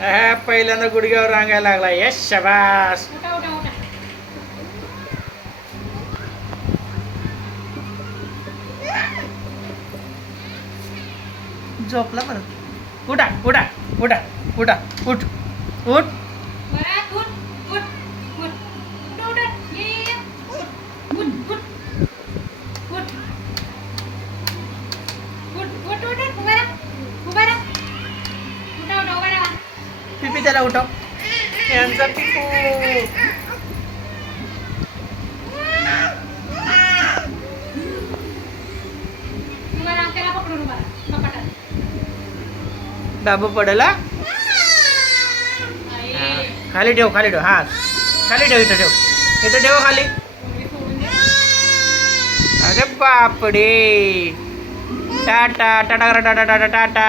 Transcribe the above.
पहिल्यांदा गुडघ्यावर रांगायला लागला. यश शाबास. उठा उठा उठा. झोपला परत. उठा उठा उठा उठा उठ उठ. वरात उठ उठ उठ उठ उठ ये उठ उठ उठ उठ उठ उठ उठ उभा राहा उभा राहा उठा उठा उभा राहा. पिपी त्याला उठव. यांचा पिपू. उभा राहा त्याला पकडून उभा राहा कपाटात. बाबू पडला. आई खाली ठेव खाली ठेव. हा खाली ठेव. इथं ठेव. इथं ठेव खाली. पोरगी सोडून दे. अरे बापडे. टाटा टाटा टाटा टाटा टाटा.